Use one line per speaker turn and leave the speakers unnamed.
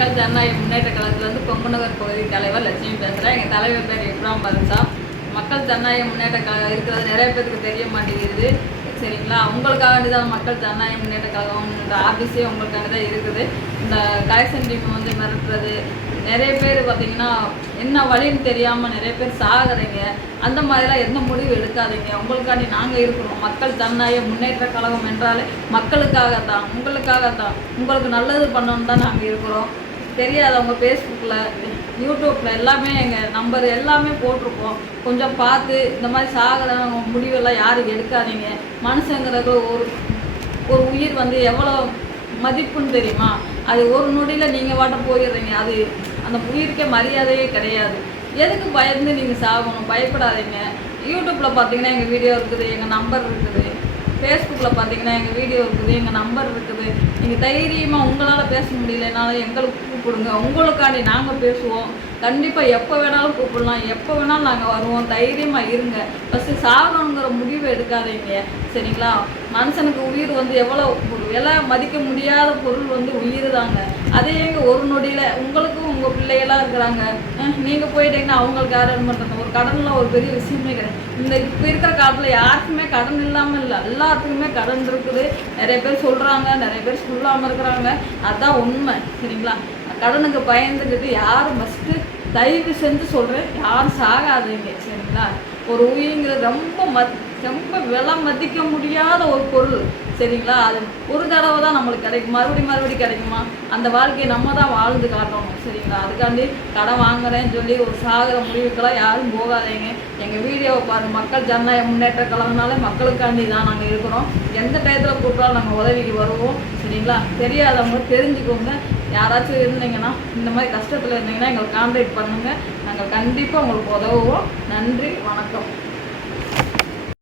மக்கள் ஜனநாயக முன்னேற்ற கழகத்துலேருந்து கொங்குநகர் பகுதி தலைவர் லட்சுமி பேசுகிறேன் எங்கள் தலைவர் பேர் இப்ராம் பரசா மக்கள் ஜனநாயக முன்னேற்ற கழகம் இருக்கிறது நிறைய பேருக்கு தெரிய மாட்டேங்குது. சரிங்களா? உங்களுக்காக தான் மக்கள் ஜனநாயக முன்னேற்ற கழகம்ன்ற ஆஃபீஸே உங்களுக்காக தான் இருக்குது. இந்த கலெக்ஷன் டீம் வந்து மிரட்டுறது. நிறைய பேர் பார்த்தீங்கன்னா என்ன வழின்னு தெரியாமல் நிறைய பேர் சாகுறீங்க. அந்த மாதிரிலாம் எந்த முடிவு எடுக்காதீங்க. உங்களுக்காண்டி நாங்கள் இருக்கிறோம். மக்கள் ஜனநாயக முன்னேற்ற கழகம் என்றாலே மக்களுக்காகத்தான் உங்களுக்காகத்தான். உங்களுக்கு நல்லது பண்ணணும் தான் நாங்கள் இருக்கிறோம். தெரியாதவங்க ஃபேஸ்புக்கில் யூடியூப்பில் எல்லாமே எங்கள் நம்பர் எல்லாமே போட்டிருக்கோம் கொஞ்சம் பார்த்து இந்த மாதிரி சாகிற முடிவெல்லாம் யாரும் எடுக்காதீங்க. மனுஷங்கிறது ஒரு ஒரு உயிர் வந்து எவ்வளோ மதிப்புன்னு தெரியுமா? அது ஒரு நொடியில் நீங்கள் வாட்ட போயிடுறீங்க. அது அந்த உயிருக்கே மரியாதையே கிடையாது. எதுக்கு பயந்து நீங்கள் சாகணும்? பயப்படாதீங்க. யூடியூப்பில் பார்த்தீங்கன்னா எங்கள் வீடியோ இருக்குது எங்கள் நம்பர் இருக்குது. ஃபேஸ்புக்கில் பார்த்தீங்கன்னா எங்கள் வீடியோ இருக்குது எங்கள் நம்பர் இருக்குது. நீங்கள் தைரியமாக உங்களால் பேச முடியலனாலும் எங்களுக்கு கூப்பிடுங்க உங்களுக்காண்டி நாங்கள் பேசுவோம். கண்டிப்பாக எப்போ வேணாலும் கூப்பிடலாம். எப்போ வேணாலும் நாங்கள் வருவோம். தைரியமாக இருங்க. ஃபஸ்ட்டு சாகணுங்கிற முடிவு எடுக்காதீங்க. சரிங்களா? மனுஷனுக்கு உயிர் வந்து எவ்வளோ விலை மதிக்க முடியாத பொருள் வந்து உயிர் தாங்க அதே ஒரு நொடியில் உங்களுக்கு பிள்ளையெல்லாம் பிள்ளைகளாக இருக்கிறாங்க நீங்கள் போயிட்டீங்கன்னா அவங்களுக்கு யாரும் பண்ணுறது ஒரு கடன்லாம் ஒரு பெரிய விஷயமே கிடையாது. இந்த இப்போ இருக்கிற காலத்தில் யாருக்குமே கடன் இல்லாமல் இல்லை. எல்லாத்துக்குமே கடன் இருக்குது. நிறைய பேர் சொல்கிறாங்க நிறைய பேர் சொல்லாமல் இருக்கிறாங்க. அதுதான் உண்மை. சரிங்களா? கடனுக்கு பயந்துக்கிட்டு யாரும் ஃபஸ்ட்டு தயவு செஞ்சு சொல்கிறேன் யாரும் சாகாதீங்க. சரிங்களா? ஒரு உயிங்கிறது ரொம்ப மத் ரொம்ப விலை மதிக்க முடியாத ஒரு பொருள் சரிங்களா? அது ஒரு தடவை தான் நம்மளுக்கு கிடைக்கும். மறுபடி மறுபடி கிடைக்குமா? அந்த வாழ்க்கையை நம்ம தான் வாழ்ந்து காட்டணும் சரிங்களா? அதுக்காண்டி கடன் வாங்குறேன்னு சொல்லி ஒரு சாகிற முடிவுக்கெல்லாம் யாரும் போகாதீங்க. எங்கள் வீடியோவை பாருங்கள் மக்கள் ஜனநாயக முன்னேற்ற கழகம்னாலே மக்களுக்காண்டி தான் நாங்கள் இருக்கிறோம். எந்த டயத்தில் கூப்பிட்டாலும் நாங்கள் உதவிக்கு வருவோம் சரிங்களா? தெரியாதவங்க தெரிஞ்சுக்கோங்க. யாராச்சும் இருந்தீங்கன்னா இந்த மாதிரி கஷ்டத்தில் இருந்தீங்கன்னா எங்களுக்கு கான்டாக்ட் பண்ணுங்கள் நாங்கள் கண்டிப்பாக உங்களுக்கு உதவுவோம். நன்றி வணக்கம்.